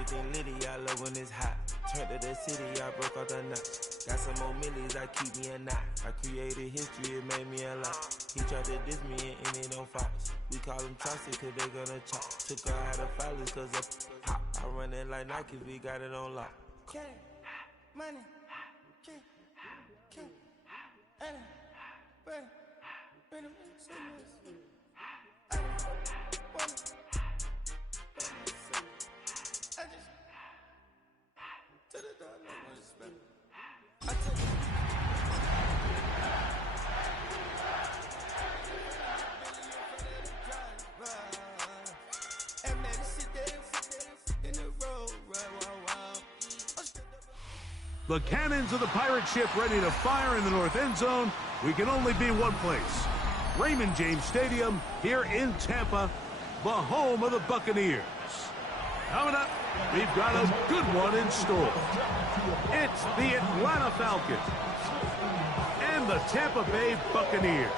everything litty, I love when it's hot. Turned to the city, I broke out the knot. Got some more millies, I keep me a knot. I created history, it made me a lot. He tried to diss me and it on Fox. We call them Chauncey cause they gonna chop. Took her out of filers cause of hot. I run it like Nike, we got it on lock. Cash, money, cash, money, bread, I just to the door, no one to spend. I took it. And maybe sit there in the road, wow. The cannons of the pirate ship ready to fire in the north end zone. We can only be one place. Raymond James Stadium here in Tampa, the home of the Buccaneers. Coming up, we've got a good one in store. It's the Atlanta Falcons and the Tampa Bay Buccaneers.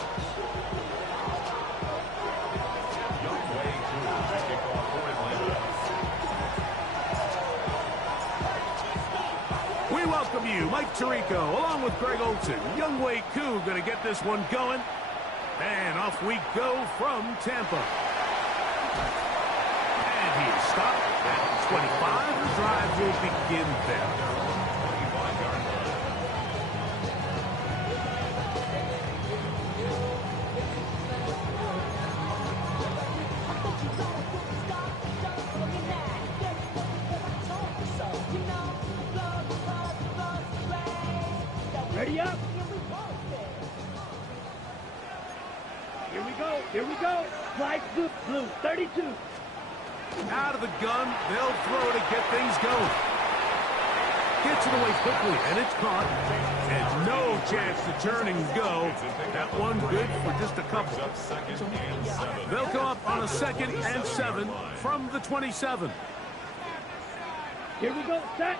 We welcome you, Mike Tirico, along with Greg Olson. Younghoe Koo going to get this one going. And off we go from Tampa. And he is stopped at 25. The drive will begin there. Ready up. Here we go. Flag blue, 32. Out of the gun, they'll throw to get things going. Gets it away quickly, and it's caught. And no chance to turn and go. That one good for just a couple. They'll come up on a 2nd and 7 from the 27. Here we go, set.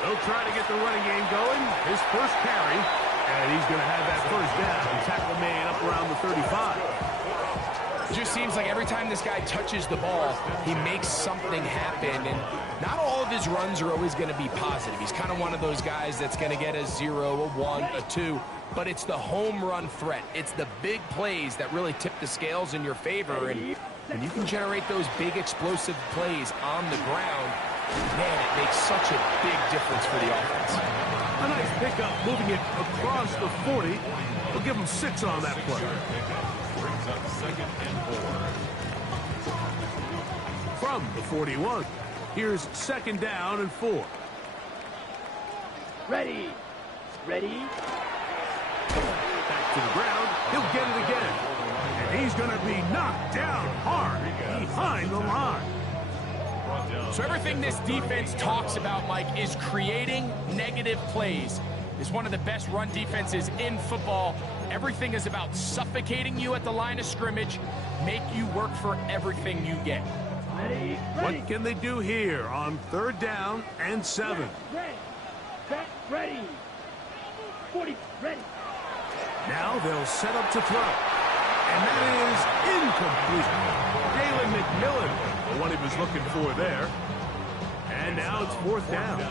They'll try to get the running game going. His first carry. And he's going to have that first down. Tackle man up around the 35. It just seems like every time this guy touches the ball, he makes something happen. And not all of his runs are always going to be positive. He's kind of one of those guys that's going to get a 0, a 1, a 2. But it's the home run threat. It's the big plays that really tip the scales in your favor. And when you can generate those big explosive plays on the ground, man, it makes such a big difference for the offense. A nice pickup, moving it across the 40. We'll give him 6 on that play. Brings up 2nd and 4. From the 41, here's 2nd down and 4. Ready. Back to the ground. He'll get it again. And he's going to be knocked down hard behind the line. So everything this defense talks about, Mike, is creating negative plays. It's one of the best run defenses in football. Everything is about suffocating you at the line of scrimmage, make you work for everything you get. Ready. What can they do here on 3rd down and 7? Ready. 40, ready. Now they'll set up to throw. And that is incomplete. Jalen McMillan, the one he was looking for there. And now it's 4th down.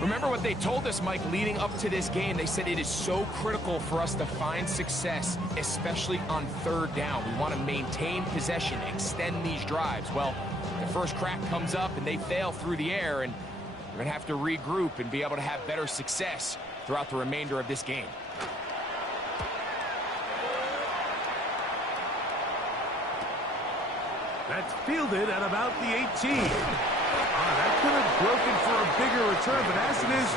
Remember what they told us, Mike, leading up to this game. They said it is so critical for us to find success, especially on 3rd down. We want to maintain possession, extend these drives. Well, the first crack comes up and they fail through the air, and we're going to have to regroup and be able to have better success throughout the remainder of this game. That's fielded at about the 18. That could have broken for a bigger return, but as it is,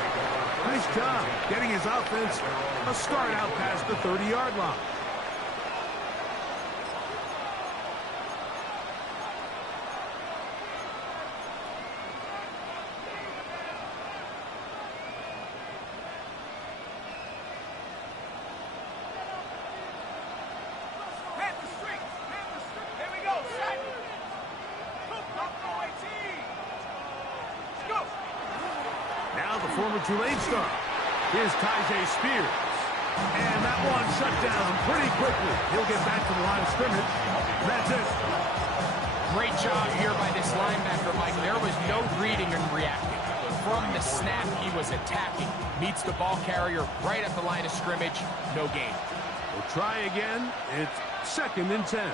nice job getting his offense a start out past the 30-yard line. Former Tulane star. Here's Tyjae Spears. And that one shut down pretty quickly. He'll get back to the line of scrimmage. That's it. Great job here by this linebacker, Mike. There was no reading and reacting. From the snap, he was attacking. Meets the ball carrier right at the line of scrimmage. No gain. We'll try again. It's 2nd and 10.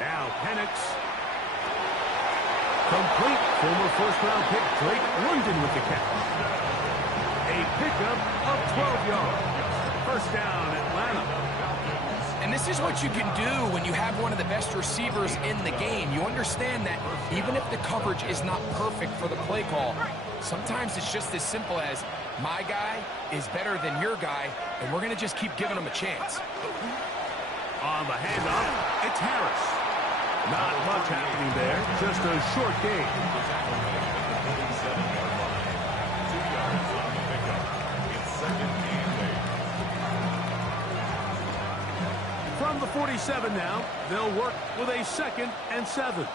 Now Penix. Complete. Former first-round pick Drake London with the catch. A pickup of 12 yards. First down, Atlanta. And this is what you can do when you have one of the best receivers in the game. You understand that even if the coverage is not perfect for the play call, sometimes it's just as simple as my guy is better than your guy, and we're going to just keep giving him a chance. On the handoff, it's Harris. Not much happening there, just a short gain. From the 47 now, they'll work with a 2nd and 7.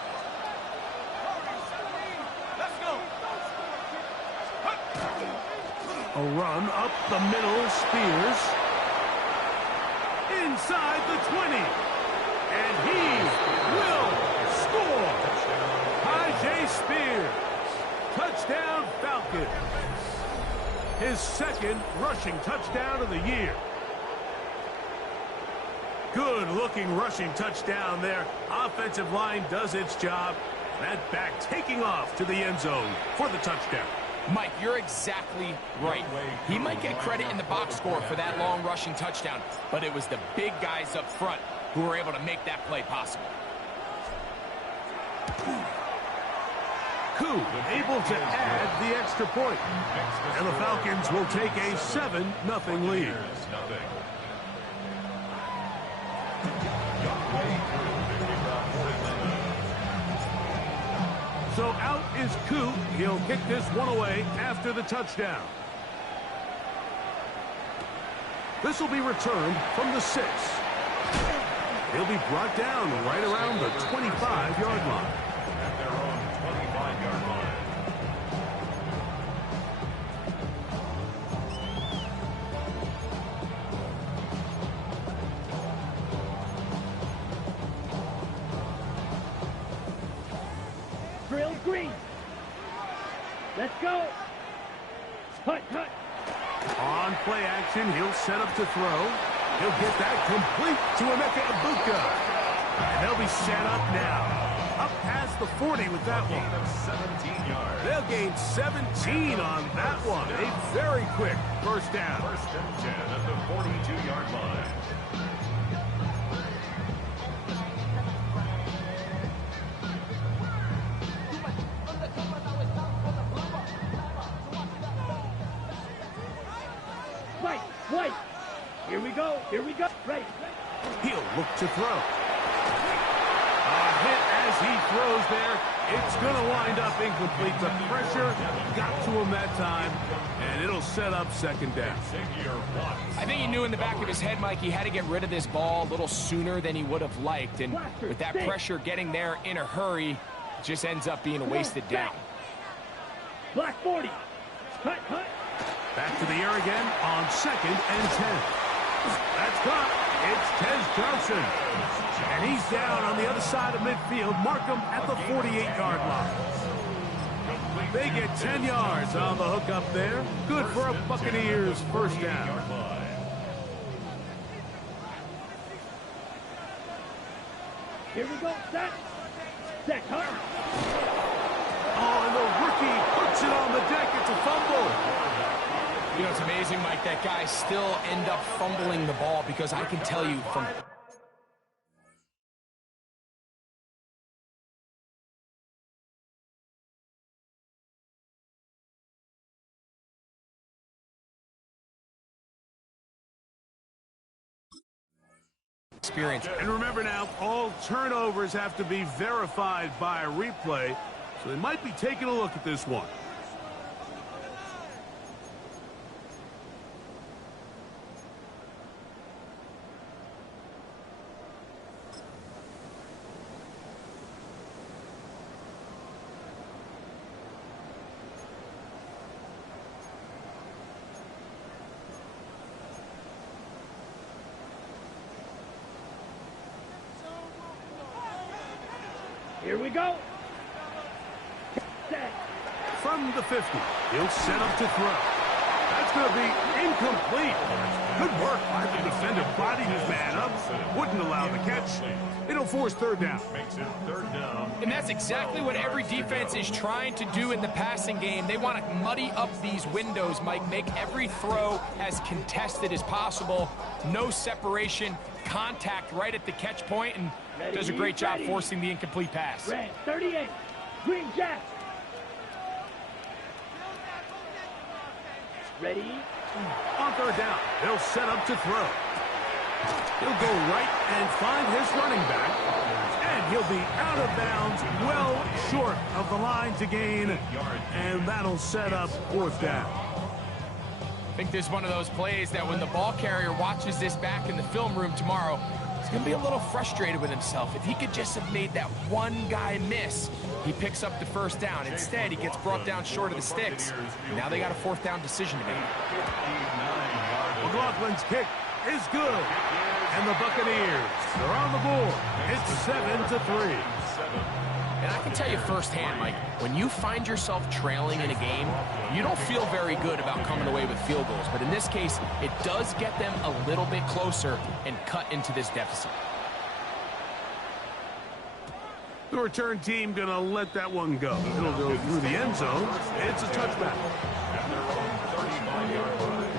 A run up the middle, Spears. Inside the 20. And he will score. J. Spears. Touchdown, Falcons. His 2nd rushing touchdown of the year. Good-looking rushing touchdown there. Offensive line does its job. That back taking off to the end zone for the touchdown. Mike, you're exactly right. He might get credit in the box score for that long rushing touchdown, but it was the big guys up front who were able to make that play possible. Koo able to add the extra point. And the Falcons will take a 7-0 lead. So out is Koo. He'll kick this one away after the touchdown. This will be returned from the 6. He'll be brought down right around the 25-yard line. At their own 25-yard line. Drill green. Let's go. Hut, hut. On play action, he'll set up to throw. He'll get that complete to Emeka Egbuka. And they'll be set up now. Up past the 40 with that one. 17 yards. They'll gain 17 on that one. A very quick first down. 1st and 10 at the 42-yard line. White. Here we go. Here we go. Ready. He'll look to throw. A hit as he throws there. It's going to wind up incomplete. The pressure got to him that time, and it'll set up 2nd down. I think he knew in the back of his head, Mike, he had to get rid of this ball a little sooner than he would have liked. And with that pressure getting there in a hurry, it just ends up being a wasted down. Black 40. Hut, hut. Back to the air again on 2nd and 10. That's caught. It's Tez Johnson. And he's down on the other side of midfield. Mark him at the 48-yard line. They get 10 yards on the hook up there. Good for a Buccaneers first down. Here we go. Set. Set. Hut. Oh, and the rookie puts it on the deck. It's a fumble. You know, it's amazing, Mike, that guys still end up fumbling the ball because I can tell you from experience. And remember now, all turnovers have to be verified by a replay, so they might be taking a look at this one. Here we go. Set. From the 50, he'll set up to throw. That's going to be incomplete. Good work by the defender, bodying his man up, wouldn't allow the catch. It'll force third down. Makes it third down. And that's exactly what every defense is trying to do in the passing game. They want to muddy up these windows, Mike, make every throw as contested as possible. No separation, contact right at the catch point, and does a great job forcing the incomplete pass. Red 38. Green Jack. Ready? On third down, they'll set up to throw. He'll go right and find his running back, and he'll be out of bounds, well short of the line to gain, and that'll set up fourth down. I think this is one of those plays that when the ball carrier watches this back in the film room tomorrow, he's going to be a little frustrated with himself. If he could just have made that one guy miss, he picks up the first down. Instead, he gets brought down short of the sticks. Now they got a fourth down decision to make. McLaughlin's kick is good, and the Buccaneers are on the board. It's 7-3. And I can tell you firsthand, Mike, when you find yourself trailing in a game, you don't feel very good about coming away with field goals. But in this case, it does get them a little bit closer and cut into this deficit. The return team going to let that one go. It'll go through the end zone. It's a touchback. At their own 35-yard line.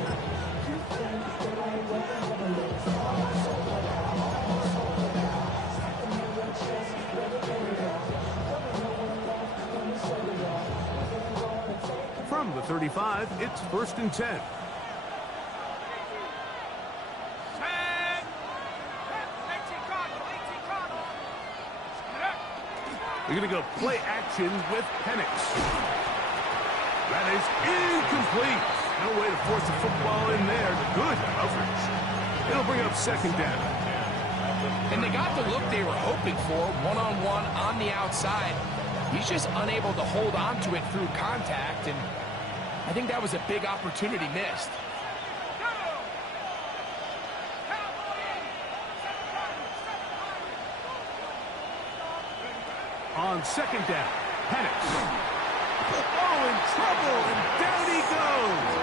From the 35, it's 1st and 10. They're going to go play action with Penix. That is incomplete. No way to force the football in there. Good coverage. It'll bring up second down. And they got the look they were hoping for, one-on-one on the outside. He's just unable to hold on to it through contact, and I think that was a big opportunity missed. On second down, Penix. Oh, in trouble, and down he goes.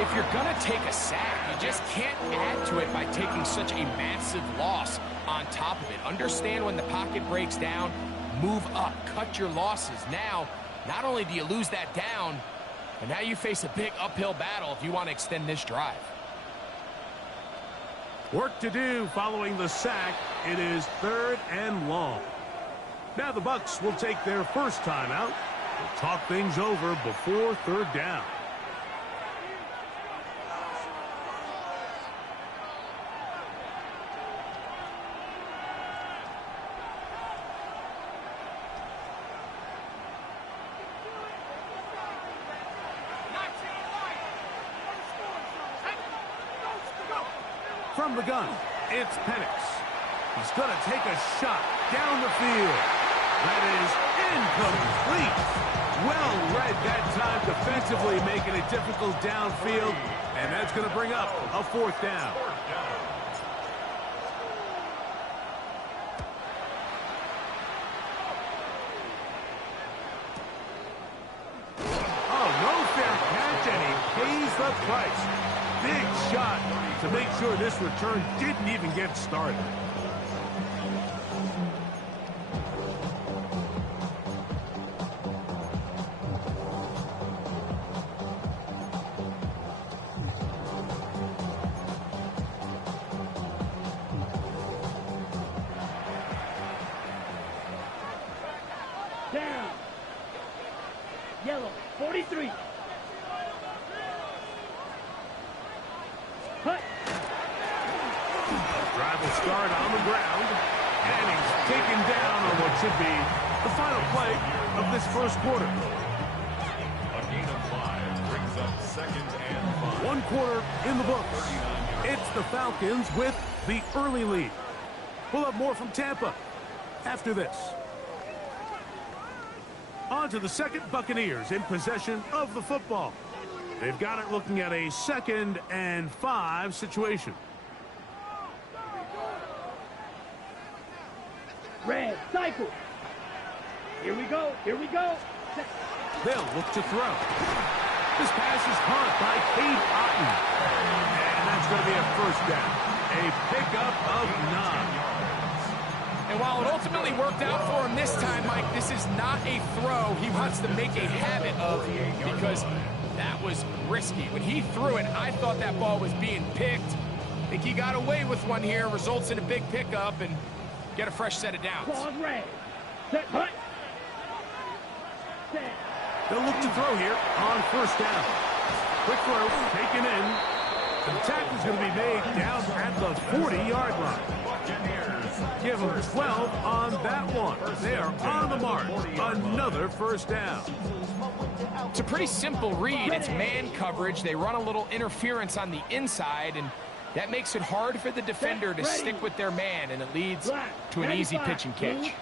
If you're going to take a sack, you just can't add to it by taking such a massive loss on top of it. Understand when the pocket breaks down, move up, cut your losses. Now, not only do you lose that down, but now you face a big uphill battle if you want to extend this drive. Work to do following the sack. It is 3rd and long. Now the Bucs will take their first timeout. We'll talk things over before third down. From the gun, it's Penix. He's going to take a shot down the field. That is incomplete. Well read that time defensively, making it difficult downfield. And that's going to bring up a fourth down. Oh, no fair catch, and he pays the price. Big shot to make sure this return didn't even get started. Down. Yellow 43. Cut. Drive will start on the ground, and he's taken down on what should be the final play of this first quarter. A gain of 5 brings up 2nd and 5. 1 quarter in the books. It's the Falcons with the early lead. We'll have more from Tampa after this. On to the second, Buccaneers in possession of the football. They've got it looking at a 2nd and 5 situation. Red, cycle. Here we go. Here we go. They'll look to throw. This pass is caught by Cade Otton. And that's going to be a first down. A pickup of 9. And while it ultimately worked out for him this time, Mike, this is not a throw he wants to make a habit of, because that was risky. When he threw it, I thought that ball was being picked. I think he got away with one here, results in a big pickup, and get a fresh set of downs. Claws red. Set, hut. Set. They'll look to throw here on first down. Quick throw, taken in. The tackle is going to be made down at the 40-yard line. Give them 12 on that one. They are on the mark. Another first down. It's a pretty simple read. It's man coverage. They run a little interference on the inside, and that makes it hard for the defender to stick with their man, and it leads to an easy pitch and catch.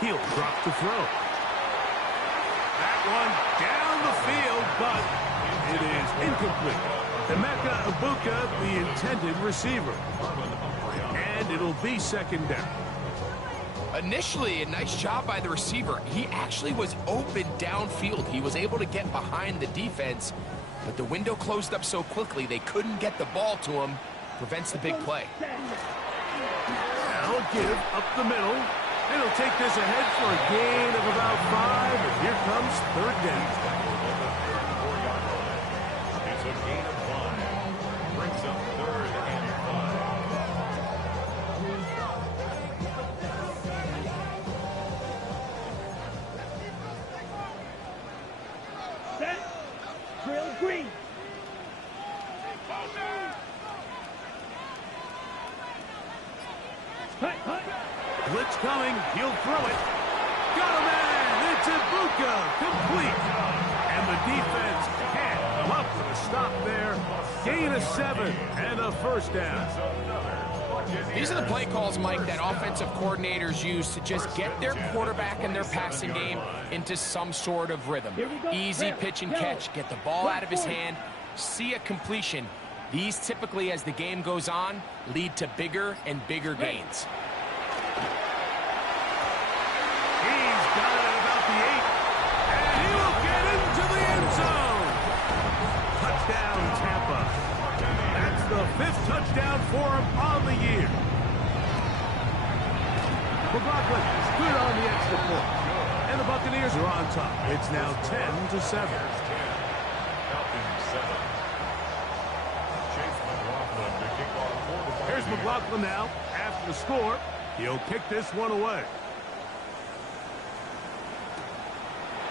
He'll drop to throw. That one down the field, but it is incomplete. Emeka Ibuka, the intended receiver. And it'll be second down. Initially, a nice job by the receiver. He actually was open downfield. He was able to get behind the defense, but the window closed up so quickly they couldn't get the ball to him. Prevents the big play. Now a give up the middle. And he'll take this ahead for a gain of about 5. And here comes third down. It's a gain of 5. Brings up 3rd and 5. Set. Drill green. Hut, hut. Blitz coming. He'll throw it. Got a man. It's Ibuka. Complete. And the defense can't come up with a stop there. Gain of 7 and a first down. These are the play calls, Mike, that offensive coordinators use to just get their quarterback and their passing game into some sort of rhythm. Easy pitch and catch. Get the ball out of his hand. See a completion. These typically, as the game goes on, lead to bigger and bigger gains. He's got it at about the 8. And he will get into the end zone. Touchdown, Tampa. That's the 5th touchdown for him on the year. McLaughlin is good on the extra point. And the Buccaneers are on top. It's now 10-7. Falcons 7. Chase McLaughlin to kick off quarterback. Here's McLaughlin now. After the score, he'll kick this one away.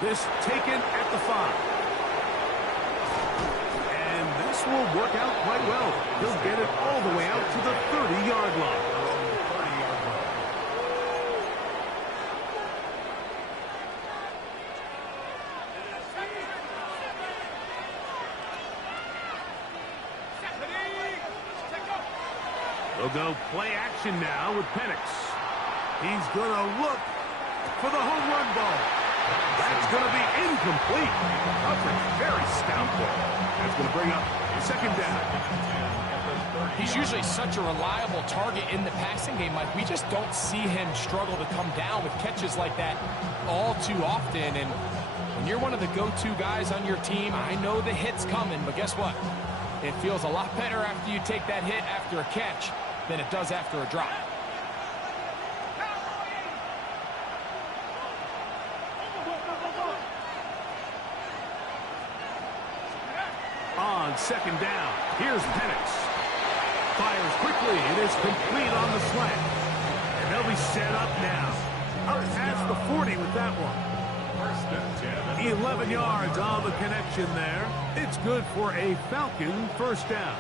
This taken at the 5. And this will work out quite well. He'll get it all the way out to the 30-yard line. They'll go play action now with Penix. He's going to look for the home run ball. That's going to be incomplete. Coverage very stout there. That's going to bring up second down. He's usually such a reliable target in the passing game, Mike. We just don't see him struggle to come down with catches like that all too often. And when you're one of the go-to guys on your team, I know the hit's coming, but guess what? It feels a lot better after you take that hit after a catch than it does after a drop. On second down, here's Penix. Fires quickly. It is complete on the slant. And they'll be set up now. Up past the 40 with that one. 11 yards on the connection there. It's good for a Falcon first down.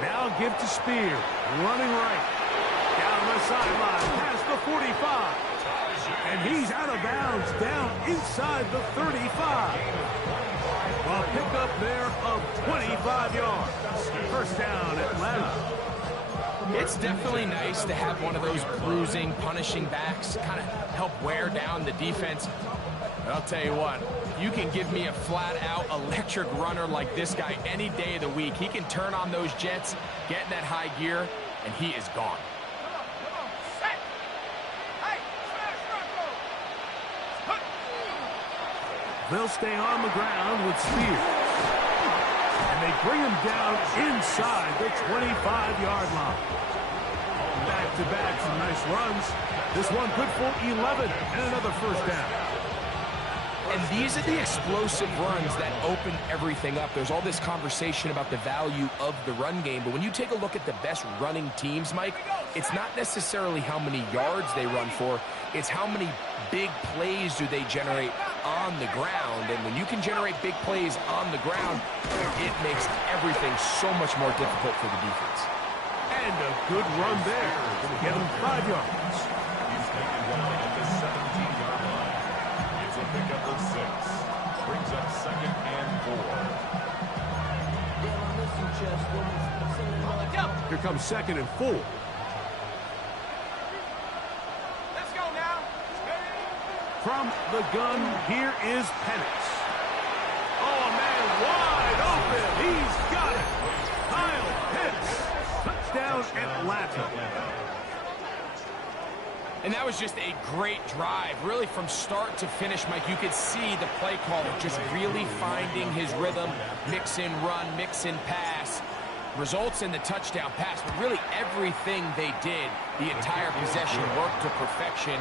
Now give to Spear, running right. Down the sideline, past the 45. And he's out of bounds, down inside the 35. A pickup there of 25 yards. First down, Atlanta. It's definitely nice to have one of those bruising, punishing backs kind of help wear down the defense. I'll tell you what, you can give me a flat-out electric runner like this guy any day of the week. He can turn on those jets, get in that high gear, and he is gone. They'll stay on the ground with Spears. And they bring him down inside the 25-yard line. Back-to-back, some nice runs. This one good for 11 and another first down. And these are the explosive runs that open everything up. There's all this conversation about the value of the run game, but when you take a look at the best running teams, Mike, it's not necessarily how many yards they run for, it's how many big plays do they generate on the ground. And when you can generate big plays on the ground, it makes everything so much more difficult for the defense. And a good run there. Gonna get him 5 yards. He's taken down at the 17-yard line. It's a pickup of 6. Brings up 2nd and 4. Here comes 2nd and 4. From the gun, here is Penix. Oh, man, wide open. He's got it. Kyle Pitts. Touchdown, Atlanta. And that was just a great drive. Really, from start to finish, Mike, you could see the play caller just really finding his rhythm. Mix in run, mix in pass. Results in the touchdown pass, but really everything they did, the entire possession worked to perfection.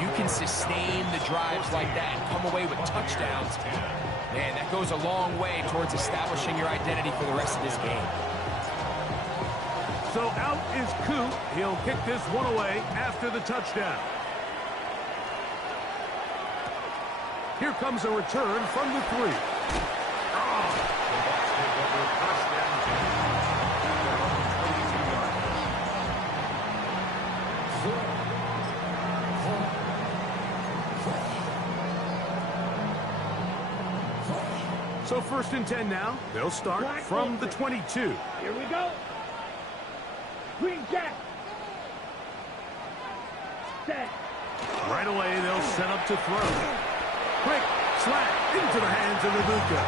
You can sustain the drives like that and come away with touchdowns. Man, that goes a long way towards establishing your identity for the rest of this game. So out is Coop. He'll kick this one away after the touchdown. Here comes a return from the 3. So 1st and 10 now. They'll start from the 22. Here we go. Green Jack. Set. Right away, they'll set up to throw. Quick slap into the hands of Ibuka.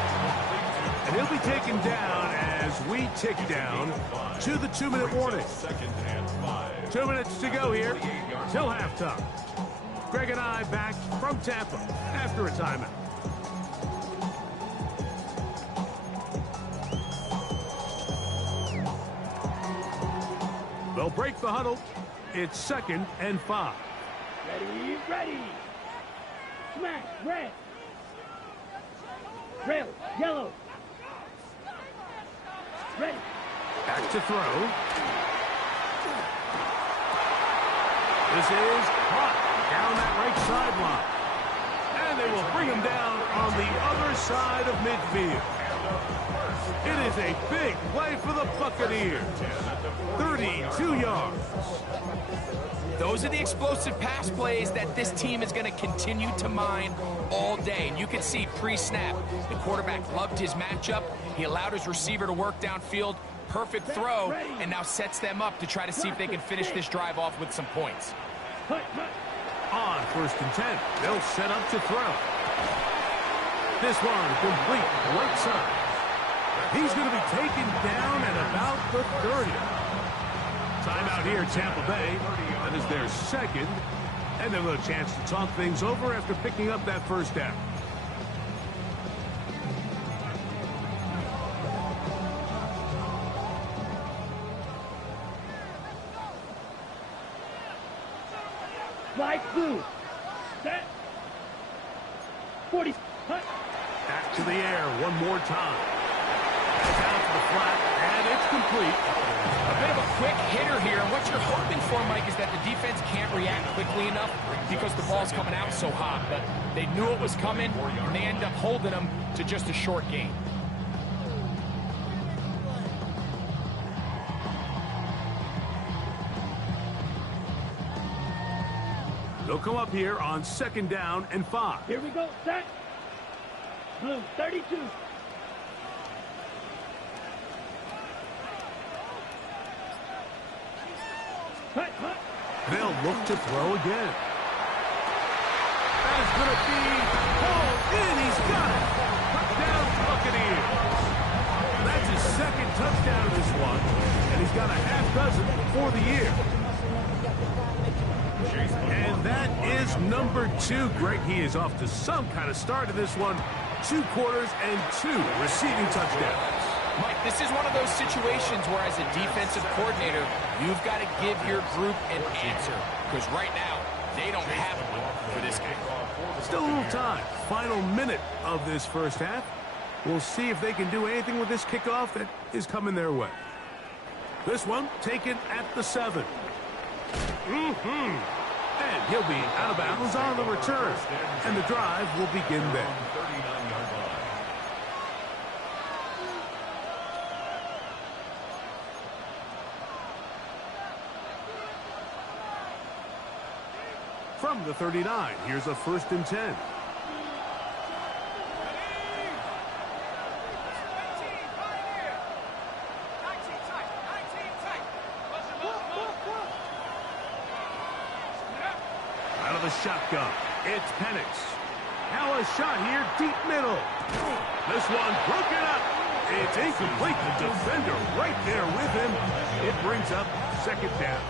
And he'll be taken down as we tick down to the 2-minute warning. 2nd and 5. 2 minutes to go here till halftime. Greg and I back from Tampa after a timeout. They'll break the huddle. It's 2nd and 5. Ready, ready. Smash, red. Rail, yellow. Ready. Back to throw. This is hot down that right sideline. And they will bring him down on the other side of midfield. It is a big play for the Buccaneers. 32 yards. Those are the explosive pass plays that this team is going to continue to mine all day. And you can see pre-snap, the quarterback loved his matchup. He allowed his receiver to work downfield. Perfect throw, and now sets them up to try to see if they can finish this drive off with some points. On 1st and 10, they'll set up to throw. This one complete right side. He's going to be taken down at about the 30. Timeout here, Tampa Bay. That is their 2nd. And they'll have a chance to talk things over after picking up that first down. Fly blue. Set. 40. Hut. Back to the air one more time. Down to the flat, and it's complete. A bit of a quick hitter here. What you're hoping for, Mike, is that the defense can't react quickly enough because the ball's coming out so hot. But they knew it was coming, and they end up holding them to just a short gain. They'll come up here on 2nd down and 5. Here we go. Set. Blue, 32. Hut, hut. They'll look to throw again. That is going to be Got it! Touchdown, Buccaneers! That's his second touchdown of this one, and he's got a half dozen for the year. And that is number 2. Greg, he is off to some kind of start in this one. 2 quarters and 2 receiving touchdowns. Mike, this is one of those situations where as a defensive coordinator, you've got to give your group an answer. Because right now, they don't have one for this game. Still a little time. Final minute of this first half. We'll see if they can do anything with this kickoff that is coming their way. This one taken at the 7. And he'll be out of bounds on the return. And the drive will begin there. From the 39, here's a 1st and 10. Out of the shotgun, it's Penix. Now a shot here, deep middle. This one broken up. It's incomplete. The defender right there with him. It brings up 2nd down.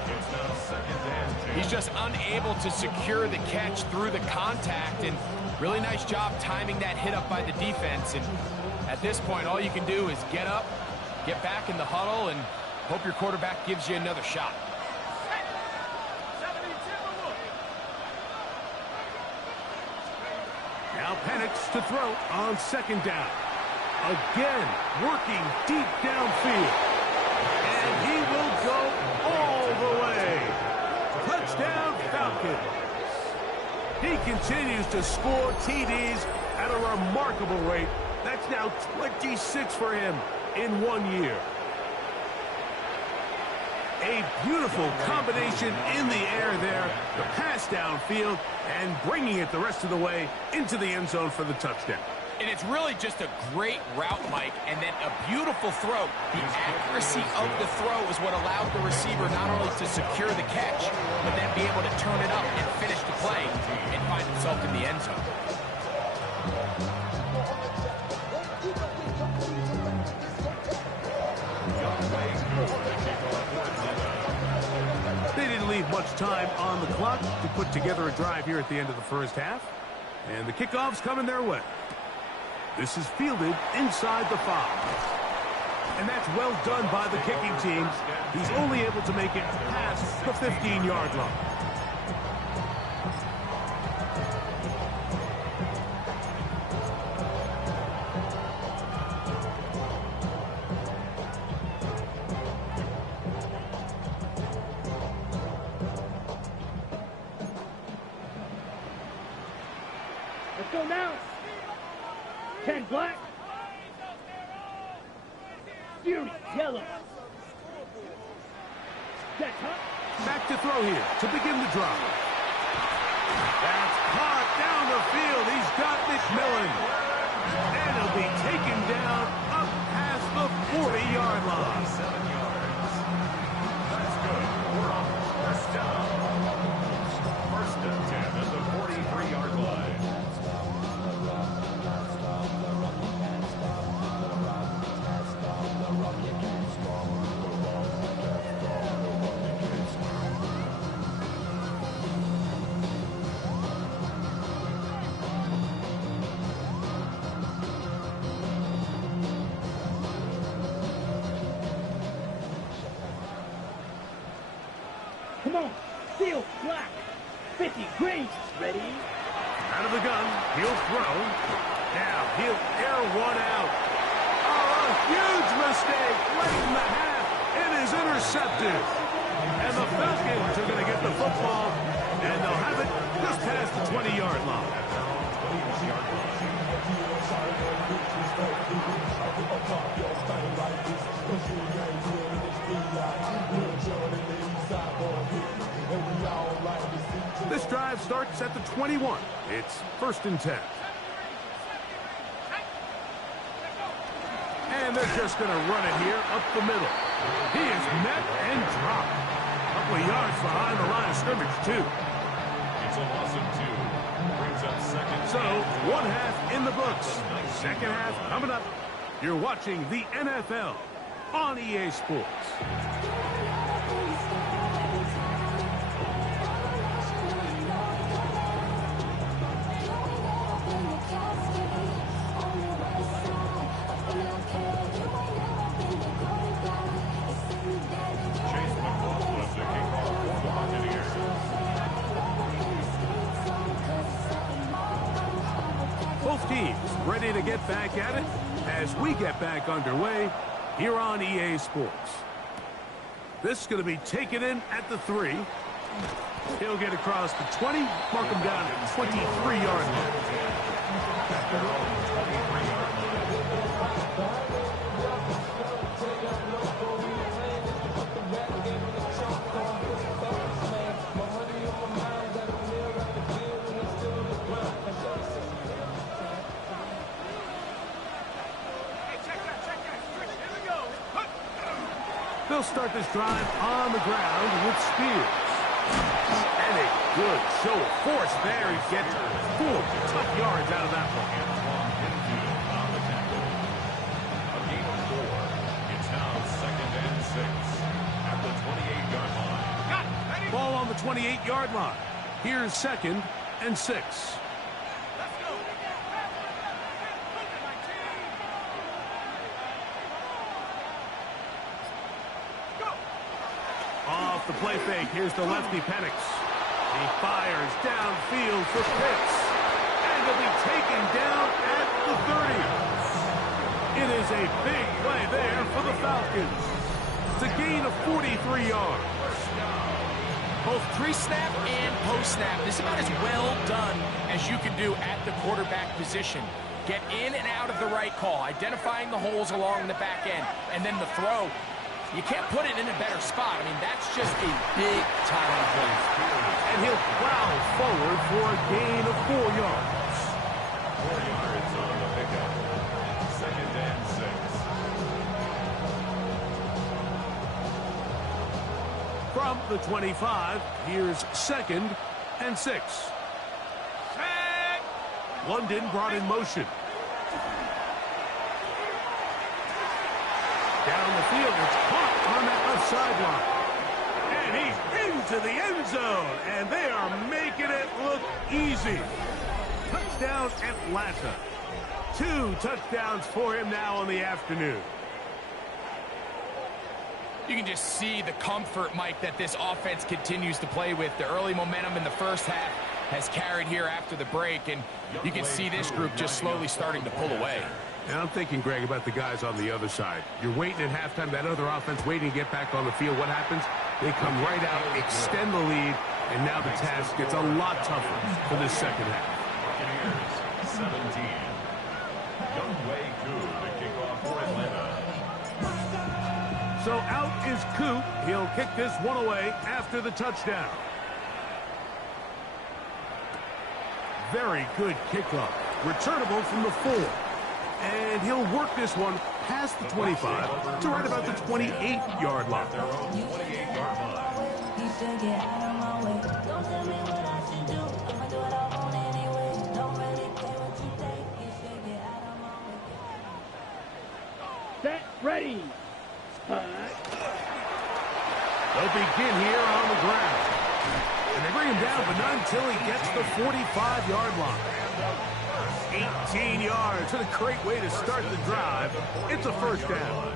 He's just unable to secure the catch through the contact, and really nice job timing that hit up by the defense. And at this point, all you can do is get up, get back in the huddle, and hope your quarterback gives you another shot. Now Penix to throw on 2nd down. Again, working deep downfield. And he will go all the way. Touchdown, Falcons. He continues to score TDs at a remarkable rate. That's now 26 for him in 1 year. A beautiful combination in the air there. The pass downfield and bringing it the rest of the way into the end zone for the touchdown. And it's really just a great route, Mike, and then a beautiful throw. The accuracy of the throw is what allowed the receiver not only to secure the catch, but then be able to turn it up and finish the play and find himself in the end zone. They didn't leave much time on the clock to put together a drive here at the end of the first half. And the kickoff's coming their way. This is fielded inside the 5. And that's well done by the kicking team. He's only able to make it past the 15-yard line. Let's go now. 10 black. Fury yellow. That's hot. Back to throw here to begin the drive. That's caught down the field. He's got McMillan. And he'll be taken down up past the 40-yard line. 7 yards. That's good. We're on 1st down. 1st and 10 at the 43-yard line. Come on. Seal black. 50 green. Ready? Out of the gun. He'll throw. Now he'll air one out. Oh, a huge mistake late in the half. It is intercepted. And the Falcons are going to get the football, and they'll have it just past the 20-yard line. This drive starts at the 21. It's 1st and 10. And they're just going to run it here up the middle. He is met and dropped. A couple of yards behind the line of scrimmage, too. It's a loss of 2. Brings up second. So, one half in the books. Second half coming up. You're watching the NFL on EA Sports. Both teams ready to get back at it as we get back underway here on EA Sports. This is going to be taken in at the 3. He'll get across the 20, mark him down at 23-yard line. They'll start this drive on the ground with Spears. And a good show of force there. He gets 4 tough yards out of that one. A gain of 4. It's now 2nd and 6 at the 28-yard line. Ball on the 28-yard line. Here's 2nd and 6. Off the play fake, here's the lefty Penix. He fires downfield for Pitts. And he'll be taken down at the 30. It is a big play there for the Falcons. It's a gain of 43 yards. Both pre-snap and post-snap, this is about as well done as you can do at the quarterback position. Get in and out of the right call, identifying the holes along the back end, and then the throw. You can't put it in a better spot. I mean, that's just a big-time play. And he'll plow forward for a gain of 4 yards. 4 yards on the pickup. 2nd and 6. From the 25, here's 2nd and 6. London brought in motion. Down the field, it's caught on that left sideline. And he's into the end zone, and they are making it look easy. Touchdown, Atlanta. 2 touchdowns for him now in the afternoon. You can just see the comfort, Mike, that this offense continues to play with. The early momentum in the first half has carried here after the break, and you can see this group just slowly starting to pull away. And I'm thinking, Greg, about the guys on the other side. You're waiting at halftime, that other offense waiting to get back on the field. What happens? They come right out, extend the lead, and now the task gets a lot tougher for this second half. Buccaneers, 17. Youngway Koo to kick off for Atlanta. So out is Coop. He'll kick this one away after the touchdown. Very good kickoff. Returnable from the 4. And he'll work this one past the 25 to right about the 28-yard line. Their own 28-yard line. Set, ready. They'll begin here on the ground. And they bring him down, but not until he gets the 45-yard line. 18 yards. What a great way to start the drive. It's a first down.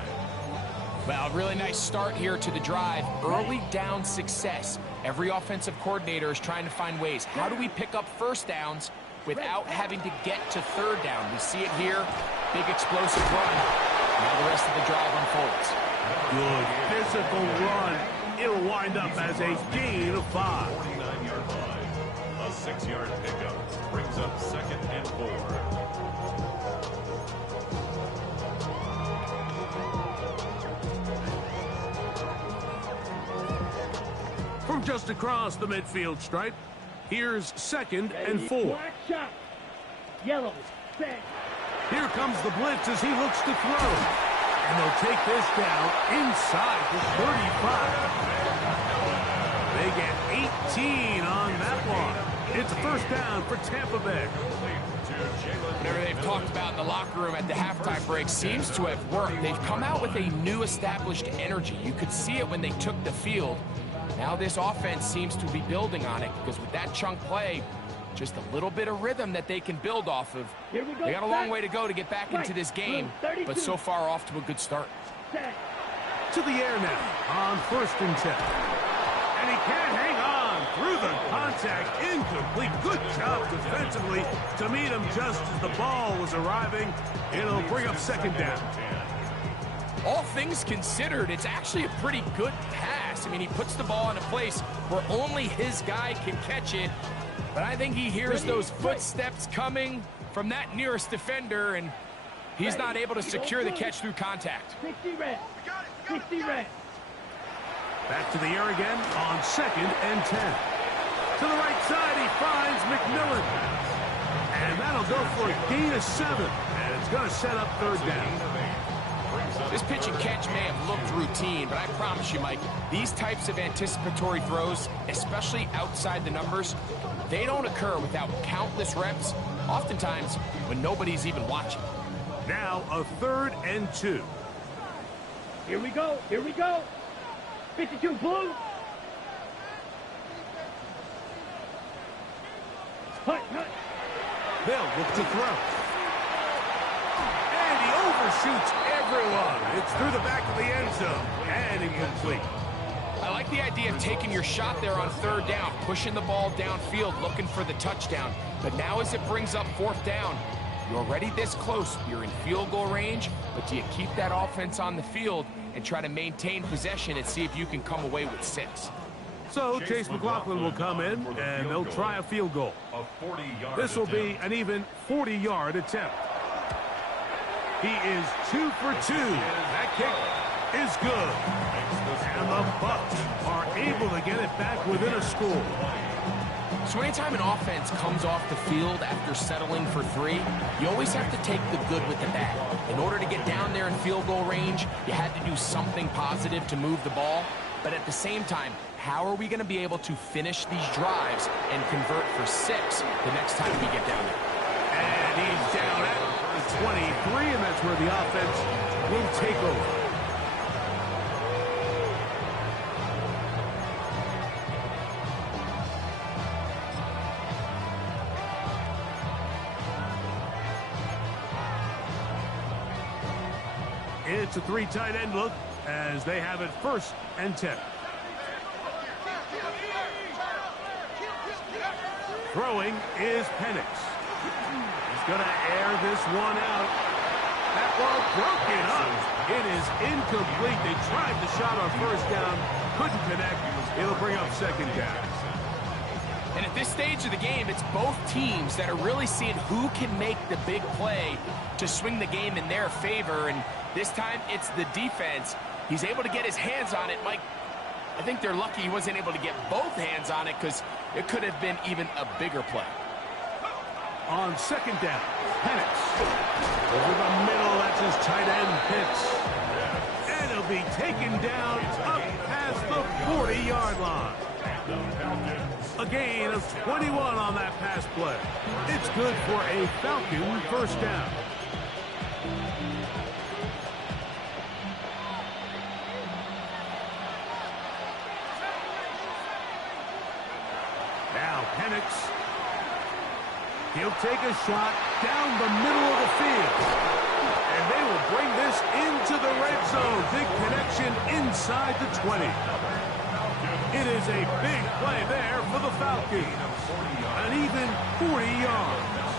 Well, really nice start here to the drive. Early down success. Every offensive coordinator is trying to find ways. How do we pick up first downs without having to get to third down? We see it here. Big explosive run. Now the rest of the drive unfolds. Good physical run. It'll wind up as a gain of 5. 49-yard line. A 6-yard pickup brings up 2nd and 4. From just across the midfield stripe, here's 2nd and 4. Black shot. Yellow. Set. Here comes the blitz as he looks to throw. And they'll take this down inside the 35. They get 18 on that one. It's a first down for Tampa Bay. Whatever they've talked about in the locker room at the halftime break seems to have worked. They've come out with a new established energy. You could see it when they took the field. Now this offense seems to be building on it because with that chunk play, just a little bit of rhythm that they can build off of. Here we go, They got a long way to go to get back right, into this game, 32. but so far off to a good start. Set. To the air now on 1st and 10. And he can't hang on through the contact. Incomplete. Good job defensively to meet him just as the ball was arriving. It'll bring up 2nd down. All things considered, it's actually a pretty good pass. I mean, he puts the ball in a place where only his guy can catch it. But I think he hears those footsteps coming from that nearest defender, and he's not able to secure the catch through contact. 60 red. 60 red. Back to the air again on 2nd and 10. To the right side, he finds McMillan. And that'll go for a gain of 7. And it's going to set up 3rd down. This pitch and catch may have looked routine, but I promise you, Mike, these types of anticipatory throws, especially outside the numbers, they don't occur without countless reps, oftentimes when nobody's even watching. Now a 3rd and 2. Here we go. Here we go. 52 blue. Hut, hut. They'll look to throw. And he overshoots everyone. It's through the back of the end zone. And incomplete. I like the idea of taking your shot there on 3rd down, pushing the ball downfield, looking for the touchdown. But now as it brings up 4th down, you're already this close. You're in field goal range, but do you keep that offense on the field and try to maintain possession and see if you can come away with 6? So Chase McLaughlin will come in, and they'll try a field goal. This will be an even 40-yard attempt. He is 2 for 2. That kick is good. And the Bucs are able to get it back within a score. So anytime an offense comes off the field after settling for 3, you always have to take the good with the bad. In order to get down there in field goal range, you had to do something positive to move the ball. But at the same time, how are we going to be able to finish these drives and convert for 6 the next time we get down there? And he's down at 23, and that's where the offense will take over. It's a 3 tight end look as they have it 1st and 10. Throwing is Penix. He's going to air this one out. That ball broken up. It is incomplete. They tried the shot on 1st down. Couldn't connect. It'll bring up 2nd down. And at this stage of the game, it's both teams that are really seeing who can make the big play to swing the game in their favor. And this time, it's the defense. He's able to get his hands on it. Mike, I think they're lucky he wasn't able to get both hands on it because it could have been even a bigger play. On 2nd down, Penix. Over the middle, that's his tight end, Pitts. And he'll be taken down up past the 40-yard line. A gain of 21 on that pass play. It's good for a Falcon 1st down. Now Penix. He'll take a shot down the middle of the field. And they will bring this into the red zone. Big connection inside the 20. It is a big play there for the Falcons. An even 40 yards.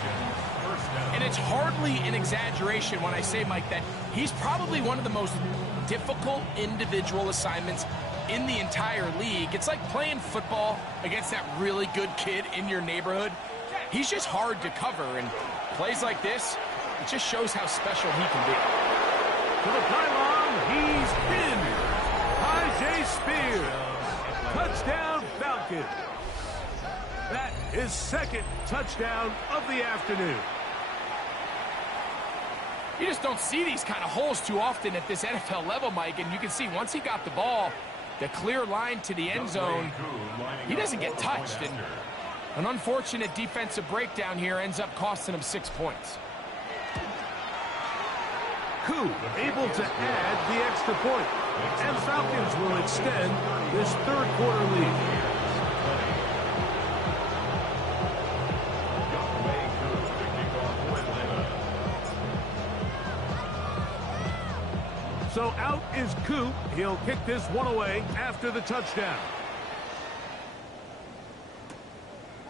And it's hardly an exaggeration when I say, Mike, that he's probably one of the most difficult individual assignments in the entire league. It's like playing football against that really good kid in your neighborhood. He's just hard to cover, and plays like this, it just shows how special he can be. To the pylon, he's pinned. Jay Spears. Touchdown, Falcons. That is 2nd touchdown of the afternoon. You just don't see these kind of holes too often at this NFL level, Mike, and you can see once he got the ball, the clear line to the end zone, he doesn't get touched. And an unfortunate defensive breakdown here ends up costing him 6 points. Koo able to add the extra point. And Falcons will extend this third quarter lead. So out is Koo. He'll kick this one away after the touchdown.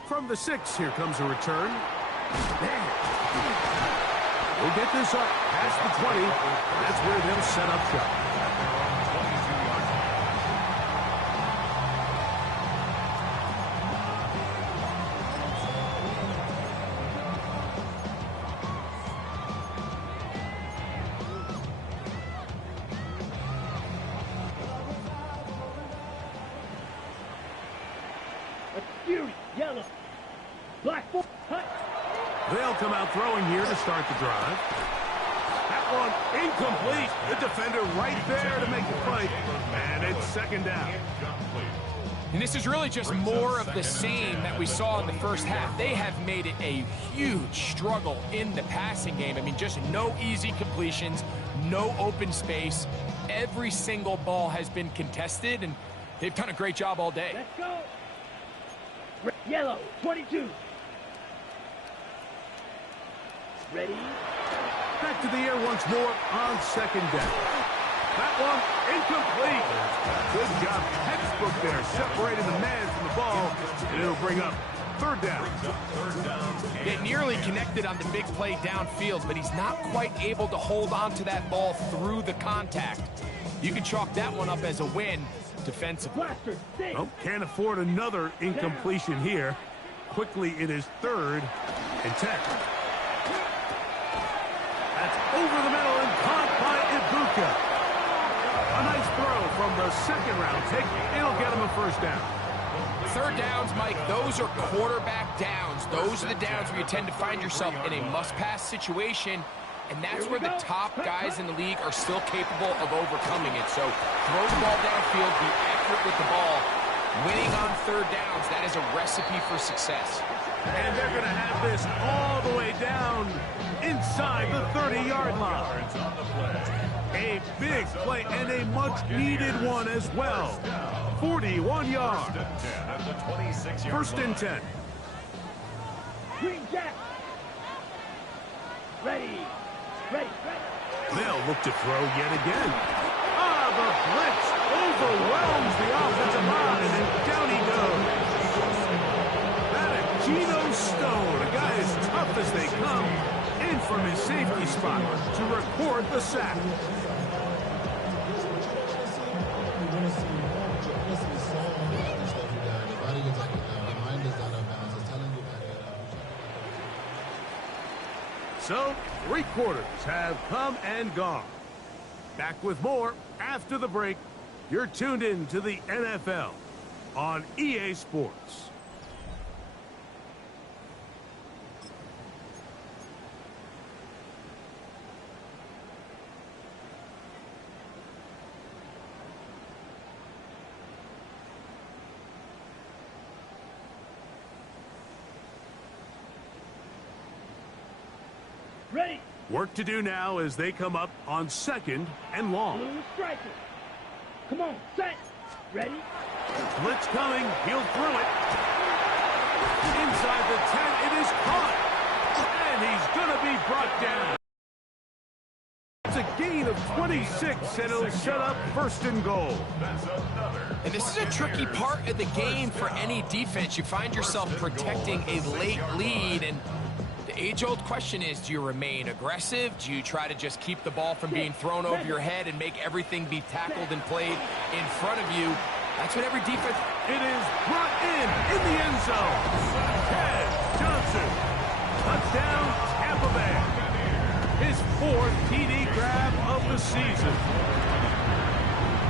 From the 6, here comes a return. We'll get this up past the 20. That's where they'll set up shop. Yellow. Black ball. They'll come out throwing here to start the drive. That one incomplete. The defender right there to make the fight. And it's second down. And this is really just more of the same that we saw in the first half. They have made it a huge struggle in the passing game. I mean, just no easy completions, no open space. Every single ball has been contested, and they've done a great job all day. Let's go. Yellow, 22. Ready? Back to the air once more on second down. That one incomplete. Good job. Textbook there, separating the man from the ball. And it'll bring up third down. They nearly connected on the big play downfield, but he's not quite able to hold on to that ball through the contact. You can chalk that one up as a win defensively. Oh, can't afford another incompletion here. Quickly, it is 3rd and 10. That's over the middle and caught by Ibuka. A nice throw from the second round pick. It'll get him a first down. Third downs, Mike, those are quarterback downs. Those are the downs where you tend to find yourself in a must-pass situation, and that's where the top guys in the league are still capable of overcoming it. So throw the ball downfield, be accurate with the ball. Winning on third downs, that is a recipe for success. And they're going to have this all the way down inside the 30-yard line. A big play and a much-needed one as well. 41 yards. First and 10. Green Jack. Ready. Ready. They'll look to throw yet again. The blitz overwhelms the offensive line, and down he goes. That is Geno Stone, a guy as tough as they come, in from his safety spot to record the sack. So, 3 quarters have come and gone. Back with more after the break. You're tuned in to the NFL on EA Sports. Ready. Work to do now as they come up on 2nd and long. Blue striker. Come on, set. Ready? Blitz coming. He'll throw it. Inside the 10. It is caught. And he's going to be brought down. It's a gain of 26, and it'll set up 1st and goal. And this is a tricky part of the game for any defense. You find yourself protecting a late lead, and the age-old question is, do you remain aggressive? Do you try to just keep the ball from being thrown over your head and make everything be tackled and played in front of you? That's what every defense... It is brought in the end zone. Ted Johnson. Touchdown, Tampa Bay. His 4th TD grab of the season.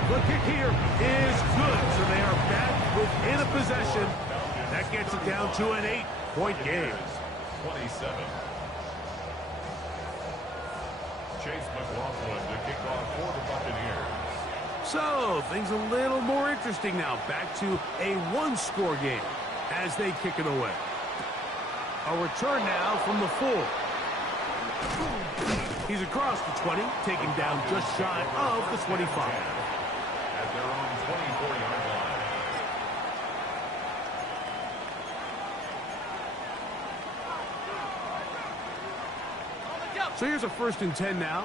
The kick here is good, so they are back within a possession. That gets it down to an 8-point game. 27. Chase McLaughlin to kick off for the Buccaneers. So, things a little more interesting now. Back to a one-score game as they kick it away. A return now from the 4. He's across the 20, taken down just shy of the 25. At their own 24-yard line. So here's a 1st and 10 now.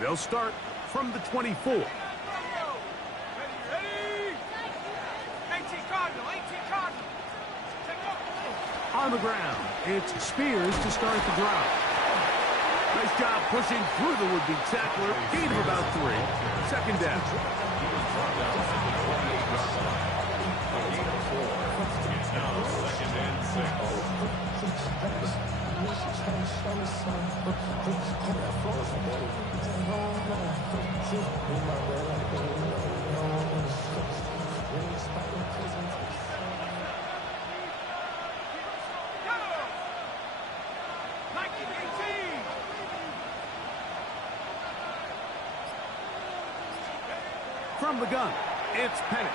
They'll start from the 24. On the ground, it's Spears to start the drive. Nice job pushing through the would-be tackler. Gain of about 3. 2nd down. It's now 2nd and 6. From the gun, it's Penix.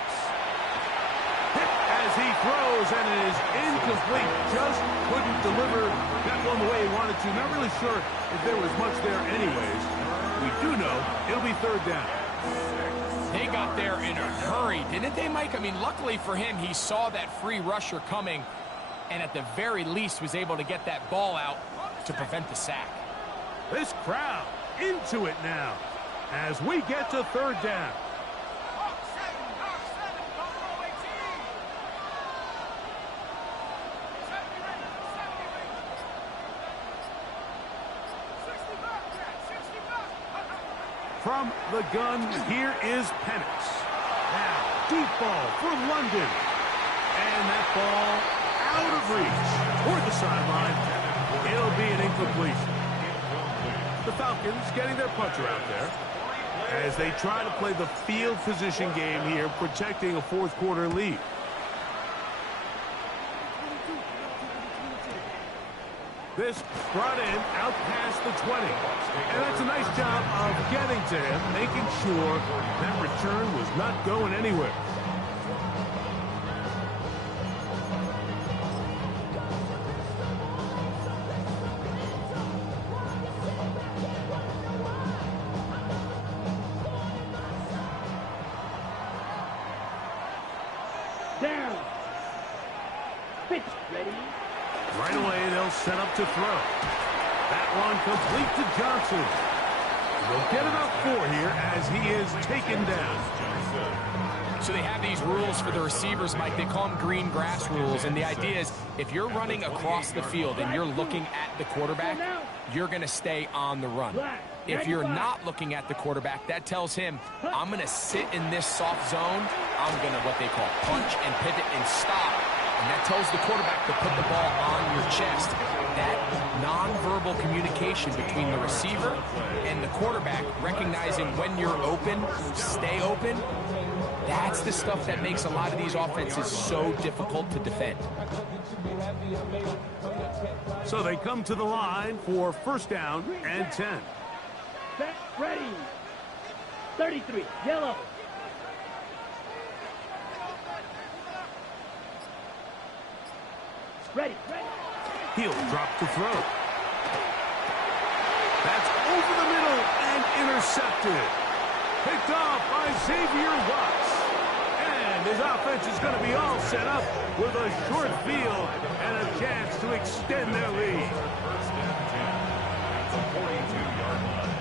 Hit as he throws, and it is incomplete. Just couldn't deliver that one the way he wanted to. Not really sure if there was much there anyways. We do know it'll be 3rd down. They got there in a hurry, didn't they, Mike? I mean, luckily for him, he saw that free rusher coming and at the very least was able to get that ball out to prevent the sack. This crowd into it now as we get to 3rd down. From the gun, here is Penix. Now, deep ball for London. And that ball out of reach toward the sideline. It'll be an incompletion. The Falcons getting their puncher out there as they try to play the field position game here, protecting a 4th quarter lead. This brought in out past the 20. And that's a nice job of getting to him, making sure that return was not going anywhere. Down. Pitch ready. Right away, they'll set up to throw. That one complete to Johnson. They'll get about 4 here as he is taken down. So they have these rules for the receivers, Mike. They call them green grass rules. And the idea is if you're running across the field and you're looking at the quarterback, you're going to stay on the run. If you're not looking at the quarterback, that tells him, I'm going to sit in this soft zone. I'm going to, what they call, punch and pivot and stop. And that tells the quarterback to put the ball on your chest. That nonverbal communication between the receiver and the quarterback, recognizing when you're open, stay open, that's the stuff that makes a lot of these offenses so difficult to defend. So they come to the line for 1st down and 10. Set, ready. 33, yellow. Ready. He'll drop to throw. That's over the middle and intercepted. Picked off by Xavier Watts. And his offense is going to be all set up with a short field and a chance to extend their lead. 1st and 10 at the 42-yard line.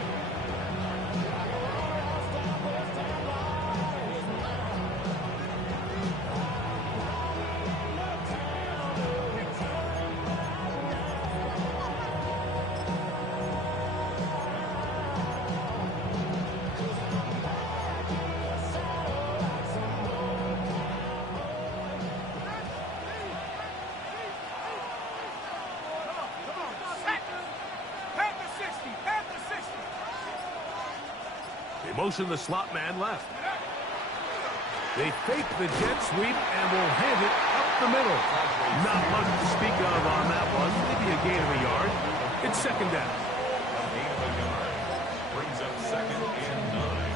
Motion the slot man left. They fake the jet sweep and will hand it up the middle. Not much to speak of on that one. Maybe a gain of a yard. It's 2nd down. A gain of a yard brings up 2nd and 9.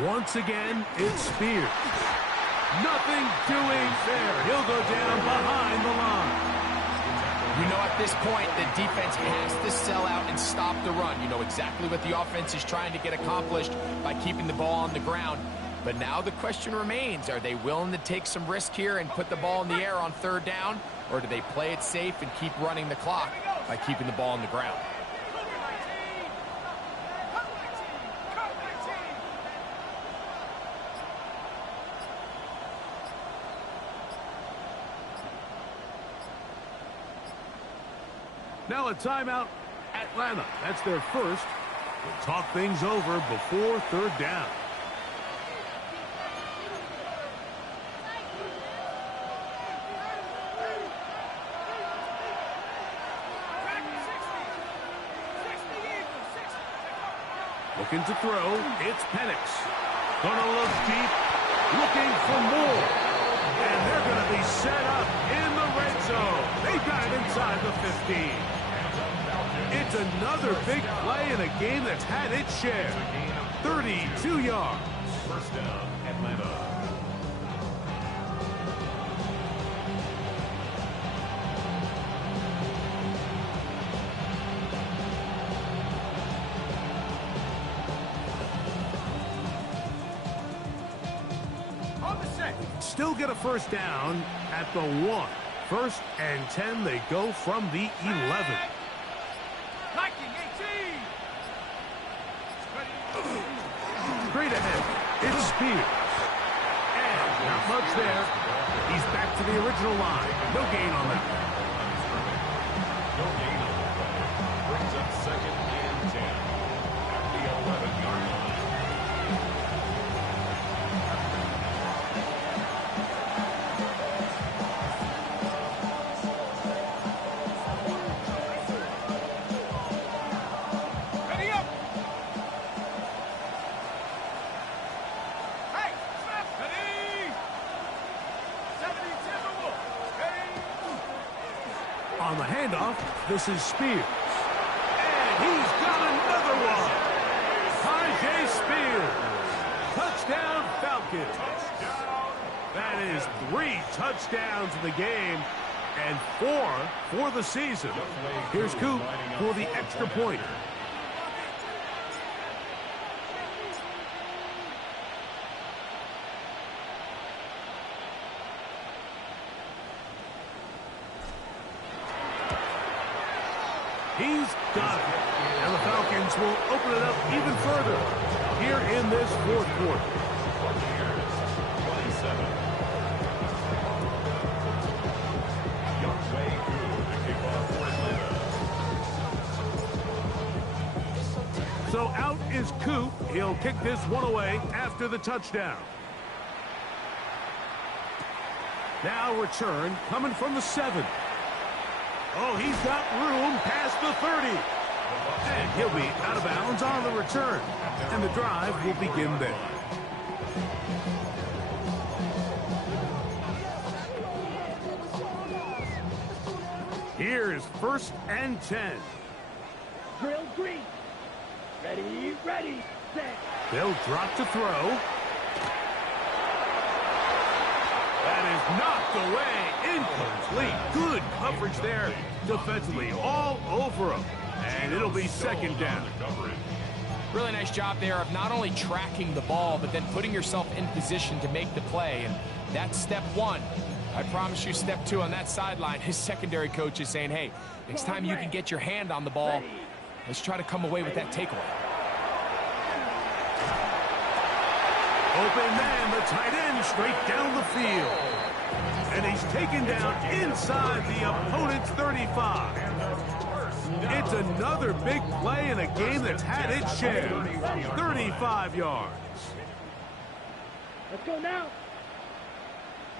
Once again, it's Spears. Nothing doing there. He'll go down behind the line. You know, at this point, the defense has to sell out and stop the run. You know exactly what the offense is trying to get accomplished by keeping the ball on the ground. But now the question remains, are they willing to take some risk here and put the ball in the air on third down? Or do they play it safe and keep running the clock by keeping the ball on the ground? Now a timeout, Atlanta. That's their first. We'll talk things over before third down. Looking to throw, it's Penix. Gonna look deep, looking for more. And they're gonna be set up in the red zone. They've got it inside the 15. It's another big play in a game that's had its share. 32 yards. First down, Atlanta. Still get a first down at the 1. First and 10, they go from the 11. Straight ahead, it's Spears. And not much there. He's back to the original line. No gain on that. No gain on the play. Brings up second and 10 at the 11-yard line. On the handoff, this is Spears. And he's got another one. Tajay Spears. Touchdown, Falcons. That is 3 touchdowns in the game and 4 for the season. Here's Coop for the extra point. He's got it. And the Falcons will open it up even further here in this fourth quarter. 27. Youngway Coop, the kickoff for Atlanta. So out is Coop. He'll kick this one away after the touchdown. Now return coming from the 7. Oh, he's got room past the 30. And he'll be out of bounds on the return. And the drive will begin there. Here's first and 10. Drill green. Ready, ready, set. They'll drop to throw. That is knocked away. Incomplete. Good coverage there defensively all over him. And it'll be second down. Really nice job there of not only tracking the ball, but then putting yourself in position to make the play. And that's step 1. I promise you step 2 on that sideline. His secondary coach is saying, hey, next time you can get your hand on the ball, let's try to come away with that takeaway. Open man, the tight end, straight down the field. And he's taken down inside the opponent's 35. It's another big play in a game that's had its share. 35 yards. Let's go now.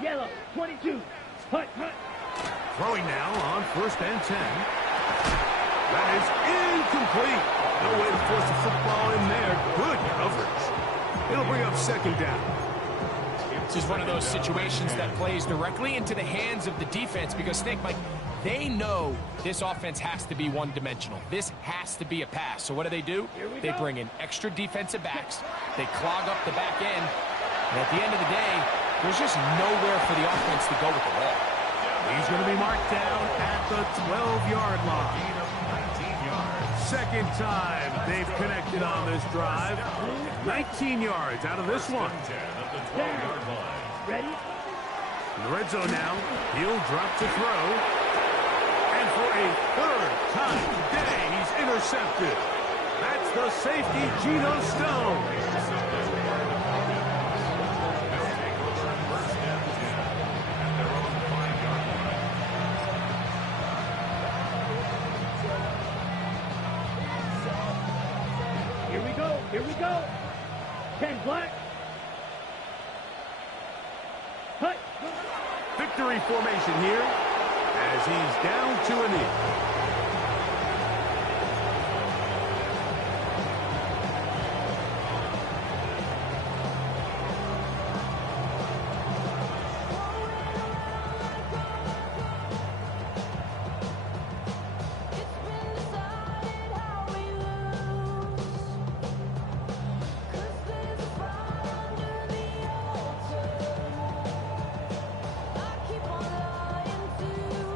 Yellow, 22. Hut, hut. Throwing now on first and 10. That is incomplete. No way to force the football in there. Good coverage. It'll bring up second down. This is one of those situations that plays directly into the hands of the defense because, think, Mike, they know this offense has to be one-dimensional. This has to be a pass. So what do? They bring in extra defensive backs. They clog up the back end. And at the end of the day, there's just nowhere for the offense to go with the ball. He's going to be marked down at the 12-yard line. Second time they've connected on this drive. 19 yards out of this one. Ready? In the red zone now. He'll drop to throw. And for a third time today, he's intercepted. That's the safety, Geno Stone. Here we go. 10 black. Cut. Victory formation here as he's down to a knee.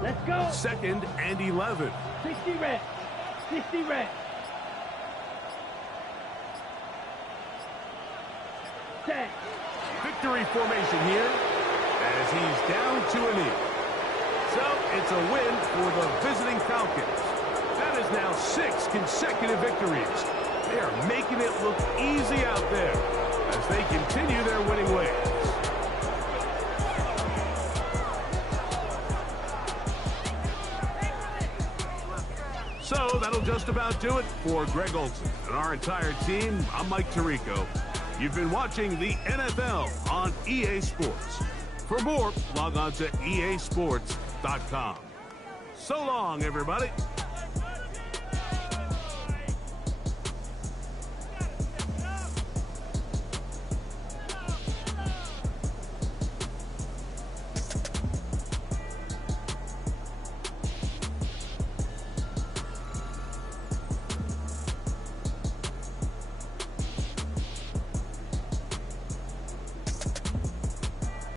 Let's go. 2nd and 11. 60 reps. 60 reps. Set. Victory formation here as he's down to a knee. So it's a win for the visiting Falcons. That is now 6 consecutive victories. They are making it look easy out there as they continue their winning ways. So that'll just about do it for Greg Olsen and our entire team. I'm Mike Tirico. You've been watching the NFL on EA Sports. For more, log on to easports.com. So long, everybody.